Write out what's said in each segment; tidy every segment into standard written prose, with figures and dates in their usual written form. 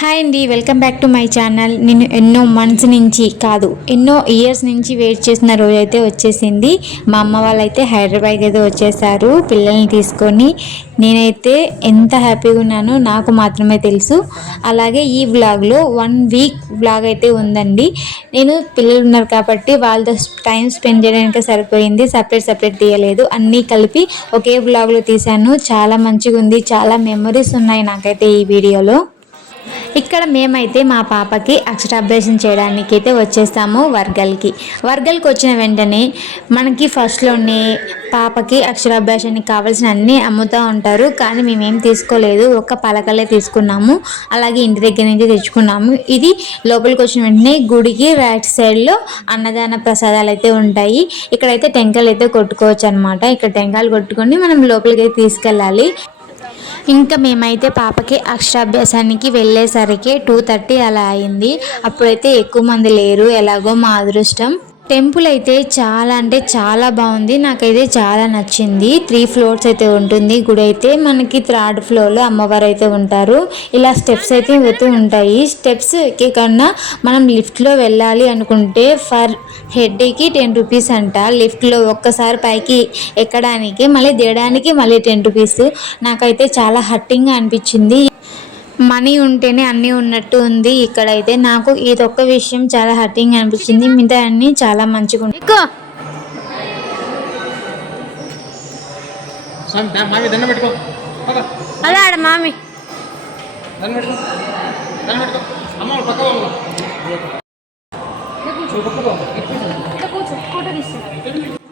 Hi అండి, welcome back to my channel. నేను ఎన్నో మంత్స్ నుంచి కాదు ఎన్నో ఇయర్స్ నుంచి వెయిట్ చేసిన రోజు అయితే వచ్చేసింది. మా అమ్మ వాళ్ళైతే హైదరాబాద్ అయితే వచ్చేసారు పిల్లల్ని తీసుకొని. నేనైతే ఎంత హ్యాపీగా ఉన్నానో నాకు మాత్రమే తెలుసు. అలాగే ఈ వ్లాగ్లో 1 వీక్ వ్లాగ్ అయితే ఉందండి. నేను పిల్లలు ఉన్నారు కాబట్టి వాళ్ళతో టైం స్పెండ్ చేయడానికి సరిపోయింది. సపరేట్ తీయలేదు, అన్నీ కలిపి ఒకే వ్లాగ్లో తీశాను. చాలా మంచిగా ఉంది, చాలా మెమరీస్ ఉన్నాయి నాకైతే ఈ వీడియోలో. ఇక్కడ మేమైతే మా పాపకి అక్షరాభ్యాసం చేయడానికి అయితే వచ్చేస్తాము వర్గల్కి వచ్చిన వెంటనే మనకి ఫస్ట్లోనే పాపకి అక్షరాభ్యాసానికి కావాల్సిన అన్నీ అమ్ముతూ ఉంటారు. కానీ మేమేం తీసుకోలేదు, ఒక పలకలే తీసుకున్నాము. అలాగే ఇంటి దగ్గర నుంచి తెచ్చుకున్నాము. ఇది లోపలికి వచ్చిన వెంటనే గుడికి రైట్ సైడ్లో అన్నదాన ప్రసాదాలు అయితే ఉంటాయి. ఇక్కడైతే టెంకాయలు అయితే కొట్టుకోవచ్చు అనమాట. ఇక్కడ టెంకాయలు కొట్టుకొని మనం లోపలికి అయితే తీసుకెళ్ళాలి. ఇంకా మేమైతే పాపకి అక్షరాభ్యాసానికి వెళ్ళేసరికి 2:30 అలా అయింది. అప్పుడైతే ఎక్కువ మంది లేరు, ఎలాగో మా అదృష్టం. టెంపుల్ అయితే చాలా అంటే చాలా బాగుంది, నాకైతే చాలా నచ్చింది. 3 ఫ్లోర్స్ అయితే ఉంటుంది గుడి. అయితే మనకి 3rd ఫ్లోర్లో అమ్మవారు అయితే ఉంటారు. ఇలా స్టెప్స్ అయితే వెళ్తూ ఉంటాయి. స్టెప్స్ ఎక్కే కన్నా మనం లిఫ్ట్లో వెళ్ళాలి అనుకుంటే ఫర్ హెడ్కి 10 రూపీస్ అంట. లిఫ్ట్లో ఒక్కసారి పైకి ఎక్కడానికి మళ్ళీ దిగడానికి మళ్ళీ 10 రూపీస్. నాకైతే చాలా హట్టింగ్గా అనిపించింది. మనీ ఉంటేనే అన్నీ ఉన్నట్టు ఉంది ఇక్కడైతే. నాకు ఇదొక్క విషయం చాలా హర్టింగ్ అనిపించింది, మిగతా అన్నీ చాలా మంచిగా ఉంది. మామి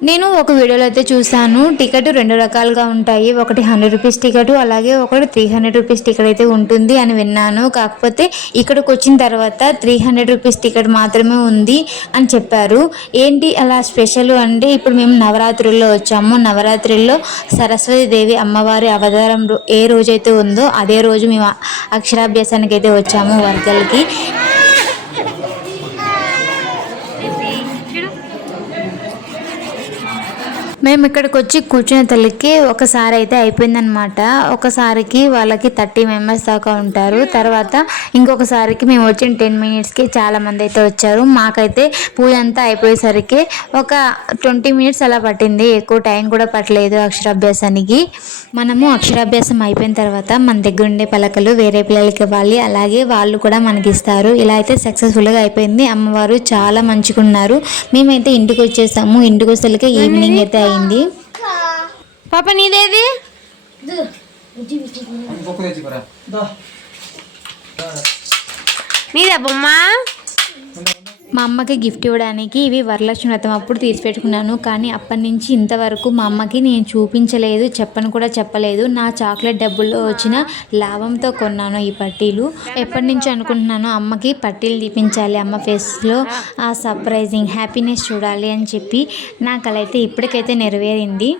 నేను ఒక వీడియోలో అయితే చూసాను, టికెట్ 2 రకాలుగా ఉంటాయి. ఒకటి 100 రూపీస్ టికెట్, అలాగే ఒకటి 300 రూపీస్ టికెట్ అయితే ఉంటుంది అని విన్నాను. కాకపోతే ఇక్కడికి వచ్చిన తర్వాత 300 రూపీస్ టికెట్ మాత్రమే ఉంది అని చెప్పారు. ఏంటి అలా స్పెషల్ అంటే, ఇప్పుడు మేము నవరాత్రుల్లో వచ్చాము. నవరాత్రుల్లో సరస్వతీదేవి అమ్మవారి అవతారం ఏ రోజైతే ఉందో అదే రోజు మేము అక్షరాభ్యాసానికి అయితే వచ్చాము వర్గల్కి. మేము ఇక్కడికి వచ్చి కూర్చునే తల్లికి ఒకసారి అయితే అయిపోయిందనమాట. ఒకసారికి వాళ్ళకి 30 మెంబర్స్ దాకా ఉంటారు. తర్వాత ఇంకొకసారికి మేము వచ్చిన 10 మినిట్స్కి చాలామంది అయితే వచ్చారు. మాకైతే పూజ అంతా అయిపోయేసరికి ఒక 20 మినిట్స్ అలా పట్టింది, ఎక్కువ టైం కూడా పట్టలేదు అక్షరాభ్యాసానికి. మనము అక్షరాభ్యాసం అయిపోయిన తర్వాత మన దగ్గర ఉండే పలకలు వేరే పిల్లలకి ఇవ్వాలి, అలాగే వాళ్ళు కూడా మనకి ఇస్తారు. ఇలా అయితే సక్సెస్ఫుల్గా అయిపోయింది. అమ్మవారు చాలా మంచిగా ఉన్నారు. మేమైతే ఇంటికి వచ్చేసాము. ఇంటికి వచ్చేసరికి ఈవినింగ్ అయితే అయింది. పాప నీదేది? నీదా బొమ్మ? మా అమ్మకి గిఫ్ట్ ఇవ్వడానికి ఇవి వరలక్ష్మి వ్రతం అప్పుడు తీసి పెట్టుకున్నాను. కానీ అప్పటి నుంచి ఇంతవరకు మా అమ్మకి నేను చూపించలేదు, చెప్పను కూడా చెప్పలేదు. నా చాక్లెట్ డబ్బుల్లో వచ్చిన లాభంతో కొన్నాను ఈ పట్టీలు. ఎప్పటి నుంచి అనుకుంటున్నాను అమ్మకి పట్టీలు తీపించాలి, అమ్మ ఫేస్లో ఆ సర్ప్రైజింగ్ హ్యాపీనెస్ చూడాలి అని చెప్పి. నాకు అలా అయితే ఇప్పటికైతే నెరవేరింది.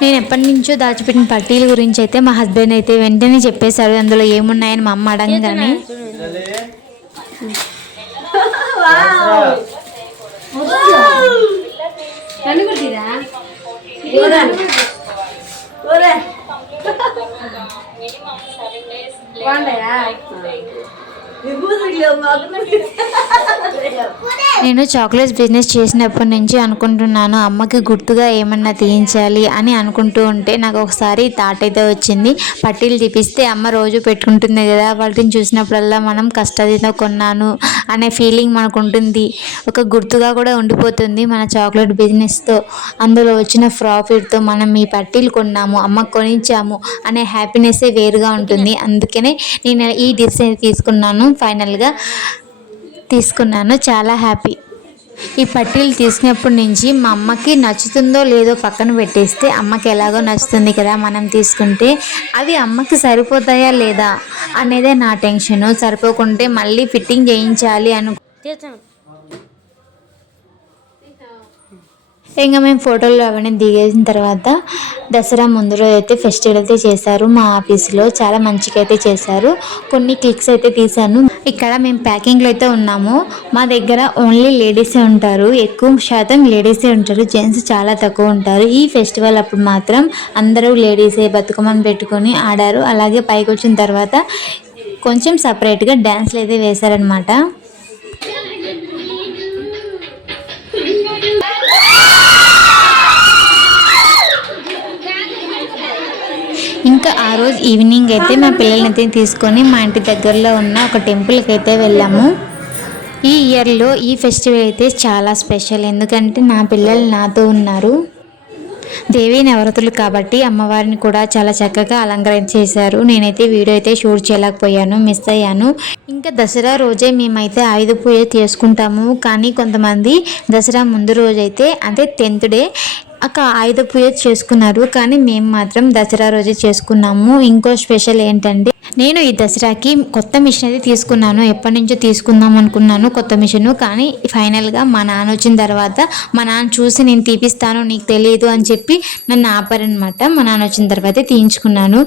నేను ఎప్పటి నుంచో దాచిపెట్టిన పట్టీల గురించి అయితే మా హస్బెండ్ అయితే వెంటనే చెప్పేశారు అందులో ఏమున్నాయని మా అమ్మ అడగగానే. నేను చాక్లెట్స్ బిజినెస్ చేసినప్పటి నుంచి అనుకుంటున్నాను అమ్మకి గుర్తుగా ఏమన్నా తీయించాలి అని అనుకుంటూ ఉంటే నాకు ఒకసారి థాట్ అయితే వచ్చింది. పట్టీలు తీపిస్తే అమ్మ రోజు పెట్టుకుంటుంది కదా, వాటిని చూసినప్పుడల్లా మనం కష్టాలతో కొన్నాను అనే ఫీలింగ్ మనకు ఉంటుంది. ఒక గుర్తుగా కూడా ఉండిపోతుంది మన చాక్లెట్ బిజినెస్తో. అందులో వచ్చిన ప్రాఫిట్తో మనం ఈ పట్టీలు కొన్నాము, అమ్మకు కొనిచ్చాము అనే హ్యాపీనెస్సే వేరుగా ఉంటుంది. అందుకనే నేను ఈ డిసిషన్ తీసుకున్నాను. ఫైనల్గా తీసుకున్నాను, చాలా హ్యాపీ. ఈ పట్టీలు తీసుకున్నప్పటి నుంచి మా అమ్మకి నచ్చుతుందో లేదో పక్కన పెట్టేస్తే, అమ్మకి ఎలాగో నచ్చుతుంది కదా మనం తీసుకుంటే, అవి అమ్మకి సరిపోతాయా లేదా అనేదే నా టెన్షను. సరిపోకుంటే మళ్ళీ ఫిట్టింగ్ చేయించాలి ఇంకా మేము ఫోటోలు అవన్నీ దిగేసిన తర్వాత దసరా ముందు రోజు అయితే ఫెస్టివల్ అయితే చేశారు మా ఆఫీస్లో. చాలా మంచిగా అయితే చేశారు. కొన్ని క్లిక్స్ అయితే తీశాను. ఇక్కడ మేము ప్యాకింగ్లో అయితే ఉన్నాము. మా దగ్గర ఓన్లీ లేడీసే ఉంటారు, ఎక్కువ శాతం లేడీసే ఉంటారు, జెంట్స్ చాలా తక్కువ ఉంటారు. ఈ ఫెస్టివల్ అప్పుడు మాత్రం అందరూ లేడీసే బతుకమ్మని పెట్టుకొని ఆడారు. అలాగే పైకి వచ్చిన తర్వాత కొంచెం సపరేట్గా డ్యాన్స్లు అయితే వేశారనమాట. ఇంకా ఆ రోజు ఈవినింగ్ అయితే మా పిల్లల్ని అయితే తీసుకొని మా ఇంటి దగ్గరలో ఉన్న ఒక టెంపుల్కి అయితే వెళ్ళాము. ఈ ఇయర్లో ఈ ఫెస్టివల్ అయితే చాలా స్పెషల్, ఎందుకంటే నా పిల్లలు నాతో ఉన్నారు. దేవీ నవరాత్రులు కాబట్టి అమ్మవారిని కూడా చాలా చక్కగా అలంకరణ చేశారు. నేనైతే వీడియో అయితే షూట్ చేయలేకపోయాను, మిస్ అయ్యాను. ఇంకా దసరా రోజే మేమైతే ఆయుధ పూజ చేసుకుంటాము, కానీ కొంతమంది దసరా ముందు రోజైతే అంటే 10th డే ఆయుధ పూజ చేసుకున్నారు, కానీ మేము మాత్రం దసరా రోజే చేసుకున్నాము. ఇంకో స్పెషల్ ఏంటంటే నేను ఈ దసరాకి కొత్త మిషన్ అయితే తీసుకున్నాను. ఎప్పటి నుంచో తీసుకుందాం అనుకున్నాను కొత్త మిషన్, కానీ ఫైనల్గా మా నాన్న వచ్చిన తర్వాత మా నాన్న చూసి నేను తీపిస్తాను నీకు తెలియదు అని చెప్పి నన్ను ఆపారనమాట. మా నాన్న వచ్చిన తర్వాత తీయించుకున్నాను.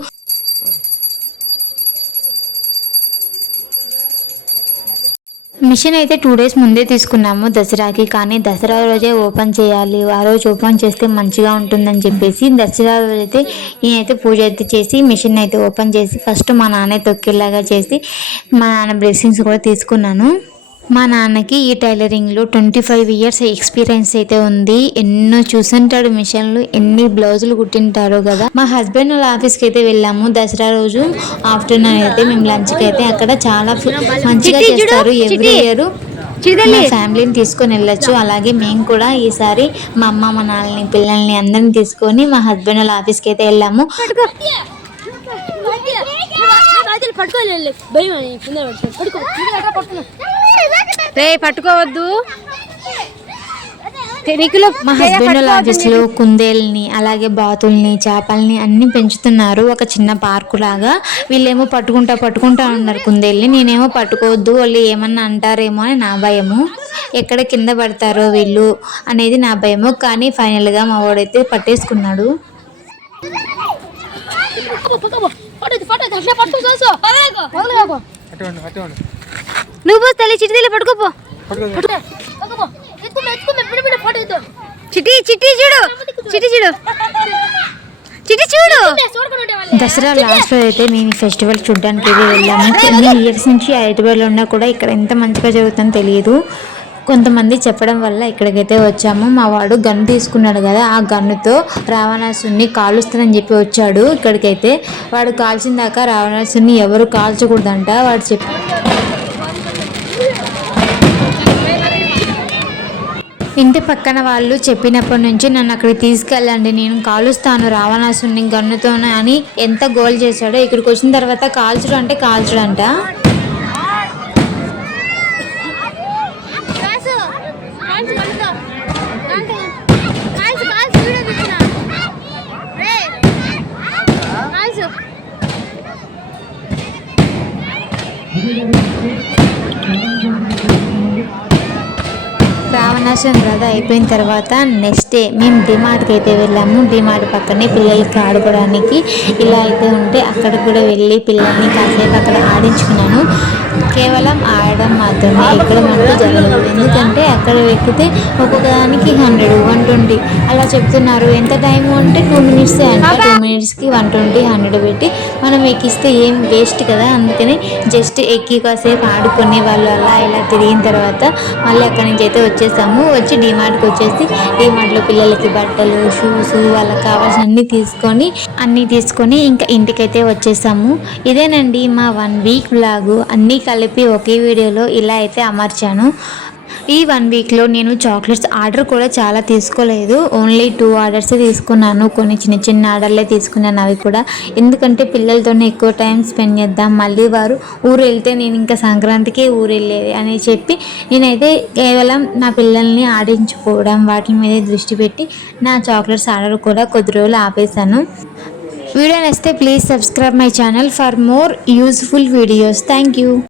మిషన్ అయితే 2 days ముందే తీసుకున్నాము దసరాకి, కానీ దసరా రోజే ఓపెన్ చేయాలి, ఆ రోజు ఓపెన్ చేస్తే మంచిగా ఉంటుందని చెప్పేసి దసరా రోజు అయితే నేనైతే పూజ అయితే చేసి మిషన్ అయితే ఓపెన్ చేసి ఫస్ట్ మా నాన్న తొక్కేలాగా చేసి మా నాన్న బ్లెస్సింగ్స్ కూడా తీసుకున్నాను. మా నాన్నకి ఈ టైలరింగ్లో 25 years ఎక్స్పీరియన్స్ అయితే ఉంది. ఎన్నో చూసుంటాడు మిషన్లు, ఎన్ని బ్లౌజులు కుట్టింటారో కదా. మా హస్బెండ్ వాళ్ళ ఆఫీస్కి అయితే వెళ్ళాము దసరా రోజు ఆఫ్టర్నూన్ అయితే మేము లంచ్కి అయితే అక్కడ చాలా మంచిగా చేస్తారు. ఎవ్రీ ఇయర్ మా ఫ్యామిలీని తీసుకొని వెళ్ళొచ్చు. అలాగే మేము కూడా ఈసారి మా అమ్మ మా నాన్నని పిల్లల్ని అందరిని తీసుకొని మా హస్బెండ్ వాళ్ళ ఆఫీస్కి అయితే వెళ్ళాము. పట్టుకోవద్దు. మా హస్బెండ్ వాళ్ళ ఆఫీస్లో కుందేల్ని అలాగే బాతుల్ని చేపల్ని అన్ని పెంచుతున్నారు, ఒక చిన్న పార్కు లాగా. వీళ్ళేమో పట్టుకుంటా ఉన్నారు కుందేల్ని. నేనేమో పట్టుకోవద్దు, వాళ్ళు ఏమన్నా అంటారేమో అని నా భయము, ఎక్కడ కింద పడతారో వీళ్ళు అనేది నా భయము. కానీ ఫైనల్గా మా వాడైతే పట్టేసుకున్నాడు. నువ్వు తల్లి చిట్టి పట్టుకోపో. చిట్టి చిట్టి చూడు, చిట్టి చూడు, చిట్టి చూడు. దసరా లాస్ట్ రోజు అయితే మేము ఫెస్టివల్ చూడడానికి వెళ్ళాము. ఎన్ని ఇయర్స్ నుంచి హైదరాబాద్లో ఉన్నా కూడా ఇక్కడ ఎంత మంచిగా జరుగుతుందో తెలియదు. కొంతమంది చెప్పడం వల్ల ఇక్కడికైతే వచ్చాము. మా వాడు గన్ను తీసుకున్నాడు కదా, ఆ గన్నుతో రావణాసుని కాలుస్తానని చెప్పి వచ్చాడు ఇక్కడికైతే. వాడు కాల్చిన దాకా రావణాసుని ఎవరు కాల్చకూడదంట వాడు చెప్పి. ఇంటి పక్కన వాళ్ళు చెప్పినప్పటి నుంచి నన్ను అక్కడికి తీసుకెళ్ళండి, నేను కాలుస్తాను రావణాసుని గన్నుతోనే అని ఎంత గోల్ చేశాడో. ఇక్కడికి వచ్చిన తర్వాత కాల్చడం అంటే కాల్చడంట. రావణాసుని రథ అయిపోయిన తర్వాత నెక్స్ట్ డే మేము డిమార్ట్కి అయితే వెళ్ళాము. డిమార్ట్ పక్కనే పిల్లలకి ఆడుకోవడానికి ఇలా అయితే ఉంటే అక్కడికి కూడా వెళ్ళి పిల్లల్ని కాసేపు అక్కడ ఆడించుకున్నాను. కేవలం ఆడడం మాత్రమే, ఎక్కడం అంటూ జరగదు. ఎందుకంటే అక్కడ ఎక్కితే ఒక్కొక్క దానికి 100, 120 అలా చెప్తున్నారు. ఎంత టైము అంటే 2 minutes అంట. 2 minutesకి 120, 100 పెట్టి మనం ఎక్కిస్తే ఏం వేస్ట్ కదా. అందుకని జస్ట్ ఎక్కి కాసేపు ఆడుకునే వాళ్ళు అలా ఇలా తిరిగిన తర్వాత మళ్ళీ అక్కడి నుంచి అయితే వచ్చేసాము. వచ్చి డిమార్ట్కి వచ్చేసి డిమార్ట్లో పిల్లలకి బట్టలు, షూస్, వాళ్ళకి కావాల్సిన అన్నీ తీసుకొని ఇంకా ఇంటికైతే వచ్చేసాము. ఇదేనండి మా 1 week వ్లాగు. అన్నీ కలిపి ఒకే వీడియోలో ఇలా అయితే అమర్చాను. ఈ 1 weekలో నేను చాక్లెట్స్ ఆర్డర్ కూడా చాలా తీసుకోలేదు, ఓన్లీ 2 orders తీసుకున్నాను. కొన్ని చిన్న ఆర్డర్లే తీసుకున్నాను అవి కూడా, ఎందుకంటే పిల్లలతోనే ఎక్కువ టైం స్పెండ్ చేద్దాం. మళ్ళీ వారు ఊరు వెళ్తే నేను ఇంకా సంక్రాంతికి ఊరు వెళ్ళేది అని చెప్పి నేనైతే కేవలం నా పిల్లల్ని ఆడించుకోవడం వాటి మీద దృష్టి పెట్టి నా చాక్లెట్స్ ఆర్డర్ కూడా కొద్ది రోజులు ఆపేశాను. వీడియో నచ్చితే please subscribe my channel for more useful videos. Thank you.